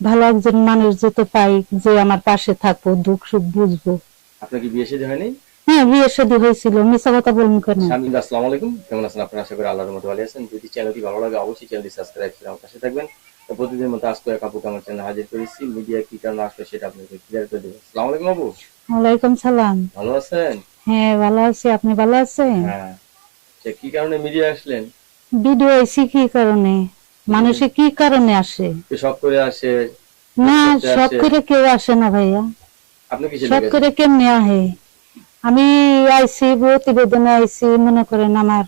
ভালো একজন মানুষ যেতে পাই যে আমার পাশে থাকব দুঃখ সুখ বুঝব। আপনার কি বিয়ে শাদী হয়নি? হ্যাঁ বিয়ে শাদী হয়েছিল মিশা কথা বলব কেন? স্বামী আসসালামু আলাইকুম। কেমন আছেন আপনারা? আশা করি আল্লাহর মতো ভালো আছেন। যদি চ্যানেলটি ভালো লাগে অবশ্যই চ্যানেলটি সাবস্ক্রাইব করে আমার পাশে থাকবেন। তো প্রতিদিনের মতো আজকে এক আমার চ্যানেলে হাজির করেছি। মিডিয়া কি কারণে আসলে সেটা আপনাকে ক্লিয়ার করে দেবো। আসসালামু আলাইকুম আপু। ওয়ালাইকুম সালাম। ভালো আছেন? হ্যাঁ ভালো আছি। আপনি ভালো আছেন? হ্যাঁ। কি কারণে মিডিয়া আসলেন? ভিডিও আইসি কি কারণে? মানুষে কি কারণে আসে? শখ করে আসে না শখ করে কেউ আসে না ভাইয়া। শখ করে কেমনে আহে? আমি আইসি প্রতিবেদনে আইসি মনে করেন আমার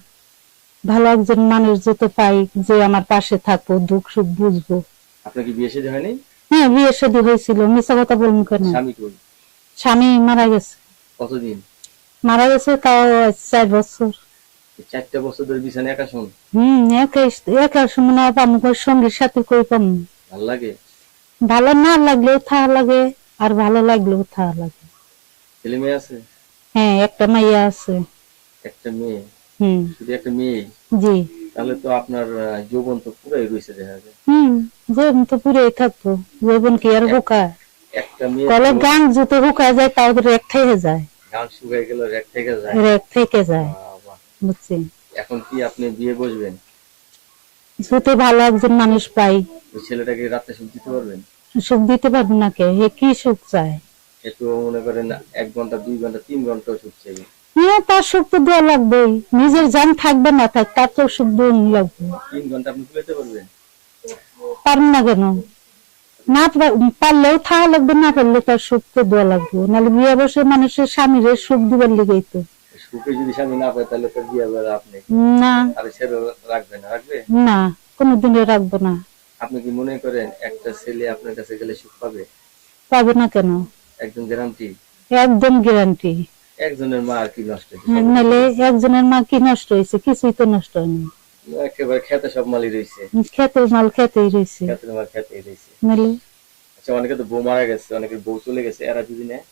ভালো একজন মানুষ যেতে পাই যে আমার পাশে থাকব দুঃখ সুখ বুঝব। আপনার কি বিয়ে শাদী হয়নি? হ্যাঁ বিয়ে শাদী হয়েছিল মিশা কথা বলব কেন? স্বামী মারা গেছে। কতদিন? মারা গেছে তাও চার বছর। চারটা বছর ধরে বিছানে একা শুন। হম একা একা পামু সঙ্গীর সাথে কই পামু? ভালো লাগে? ভালো না লাগলেও থা লাগে আর ভালো লাগলেও থা লাগে। ছেলে মেয়ে আছে? হ্যাঁ একটা মাইয়া আছে। একটা মেয়ে? হুম। শুধু একটা মেয়ে? জি। তাহলে তো আপনার যৌবন তো পুরাই রয়েছে দেখা যায়। হুম জীবন তো পুরেই থাকব। জীবন কি আর হুকায় একটা মেয়ে কলে গান জুতো হুকায় যায় তাও রেক থেকে যায়। গান শুকায় গেল রেক থেকে যায়। রেক থেকে যায়। এখন কি আপনি বিয়ে বসবেন? যদি ভালো একজন মানুষ পাই। ছেলেটাকে রাতে সুখ দিতে পারবেন? সুখ দিতে পারব না কে? হে কি সুখ চায়? একটু মনে করেন এক ঘণ্টা দুই ঘণ্টা তিন ঘন্টাও সুখ চাইবে। হ্যাঁ তার সুখ তো দেওয়া লাগবেই। নিজের জান থাকবে না থাক তার তো সুখ দেওয়া লাগবে। তিন ঘণ্টা আপনি পারবেন? পারব না কেন? না পারলেও থাকা লাগবে না পারলে তার সুখ তো দেওয়া লাগবে। নাহলে বিয়ে বসে মানুষের স্বামীর সুখ দিবার লিগেই তো। সুখে যদি স্বামী না পায় তাহলে তো বিয়ে করে আপনি না। আর রাখবে না রাখবে? না কোনোদিনও রাখব না। আপনি কি মনে করেন একটা ছেলে আপনার কাছে গেলে সুখ পাবে? পাবে না কেন? একজন গ্যারান্টি একদম গ্যারান্টি একজনের মা আর কি নষ্ট হয়েছে? নাহলে একজনের মা কি নষ্ট হয়েছে? কিছুই তো নষ্ট হয়নি। একেবারে খেতে সব মালই রয়েছে। খেতে মাল খেতেই রয়েছে। খেতের মাল খেতেই রয়েছে। নাহলে? আচ্ছা অনেকে তো বউ মারা গেছে অনেকের বউ চলে গেছে এরা যদি নেয়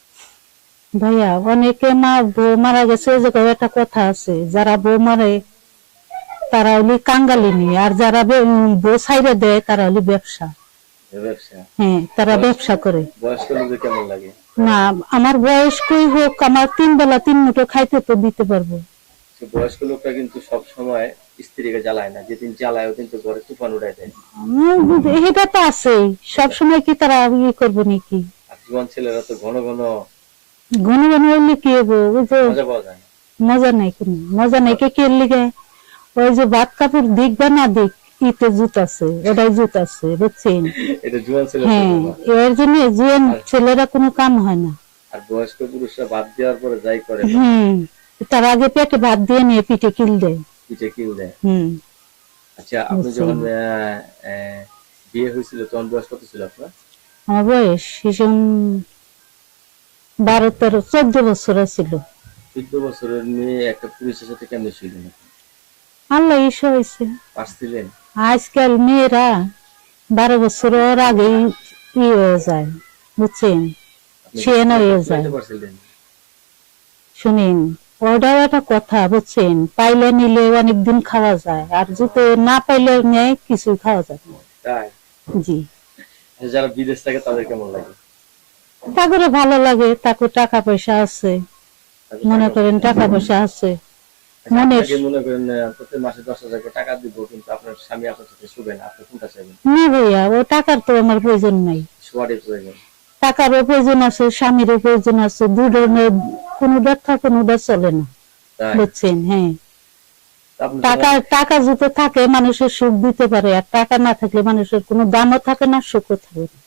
ভাইয়া অনেকে মা বউ মারা গেছে একটা কথা আছে যারা বউ মারে তারা হলি কাঙ্গালিনী আর যারা বউ সাইরে দেয় তারা হলি ব্যবসা। হ্যাঁ তারা ব্যবসা করে। না আমার বয়স কই হোক আমার তিন বেলা তিন মুঠো খাইতে তো দিতে পারব। বয়স্ক লোকটা কিন্তু সব সময় স্ত্রীকে জ্বালায় না যেদিন জ্বালায় ও কিন্তু ঘরে তুফান উড়াই দেয়। এটা তো আছেই সবসময় কি তারা ইয়ে করব নাকি? জোয়ান ছেলেরা তো ঘন ঘন হইলে কি হব? ওই যে মজা নাই কোনো। মজা নাই কে কে লিগে ওই যে ভাত কাপড় দিক বা না দিক ইতে জুত আছে জুত আছে বুঝছেন হ্যাঁ এর জন্য জুয়েন ছেলেরা কোনো কাম হয় না। আর বয়স্ক পুরুষরা দেওয়ার পরে যাই করে হুম তার আগে পেটে ভাত দিয়ে নিয়ে পিঠে কিল দেয়? পিঠে কিল দেয়। হুম আচ্ছা আপনি যখন বিয়ে হয়েছিল তখন বয়স কত ছিল আপনার আমার বয়স ভীষণ বারো তেরো চোদ্দ বছর ছিল। চোদ্দ বছরের মেয়ে একটা পুরুষের সাথে কেমন ছিলেন আল্লাহ ইসা হয়েছে। পারছিলেন? আজকাল মেয়েরা বারো বছরের আগেই ই হয়ে যায় বুঝছেন? হয়ে যায়। শুনেন ওটাও একটা কথা বুঝছেন? পাইলে নিলে অনেকদিন খাওয়া যায় আর যদি না পাইলে নেয় কিছুই খাওয়া যায় না। জি। যারা বিদেশ থাকে তাদের কেমন লাগে? তারপরে ভালো লাগে তাকে টাকা পয়সা আছে। মনে করেন টাকা পয়সা আছে। আচ্ছা, মনে মনে করেন প্রত্যেক মাসে দশ হাজার করে টাকা দিব কিন্তু আপনার স্বামী আপনার সাথে শুবে না আপনি কোনটা চাইবেন? না ভাইয়া ও টাকার তো আমার প্রয়োজন নাই। শোয়ারের প্রয়োজন। টাকারও প্রয়োজন আছে স্বামীরও প্রয়োজন আছে দুজনের কোনোটা থাকে কোনোটা চলে না। বুঝছেন? হ্যাঁ। টাকা টাকা যদি থাকে মানুষের সুখ দিতে পারে আর টাকা না থাকলে মানুষের কোনো দামও থাকে না সুখও থাকে না।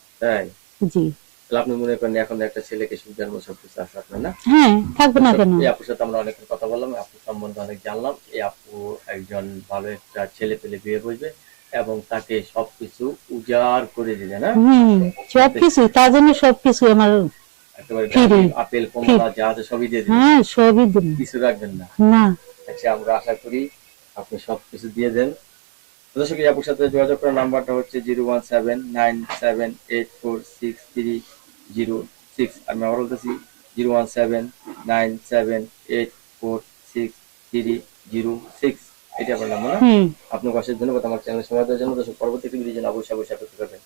জি। তাহলে আপনি মনে করেন এখন একটা ছেলেকে দেওয়ার মতো সবকিছু আছে আপনার না? হ্যাঁ থাকবে না কেন? এই আপুর সাথে আমরা অনেক কথা বললাম আপু সম্বন্ধে অনেক জানলাম। এই আপু একজন ভালো একটা ছেলে পেলে বিয়ে করবে এবং তাকে সবকিছু উজাড় করে দিবে না? সবকিছু তার জন্য সবকিছু আমার আপেল কমলা যা আছে সবই দিয়ে দিবেন হ্যাঁ সবই দিন কিছু রাখবেন না। না। আচ্ছা আমরা আশা করি আপনি সবকিছু দিয়ে দেন। দর্শক এই আপুর সাথে যোগাযোগ করার নাম্বারটা হচ্ছে zero one seven nine seven eight four six three zero six আমি আবার বলতেছি zero one seven nine seven eight four six three zero six এটা আপনার নাম্বার আপনাকে অশেষ ধন্যবাদ আমার চ্যানেল সময় দেওয়ার জন্য। দর্শক পরবর্তী ভিডিও জন্য অবশ্যই অবশ্যই অপেক্ষা করবেন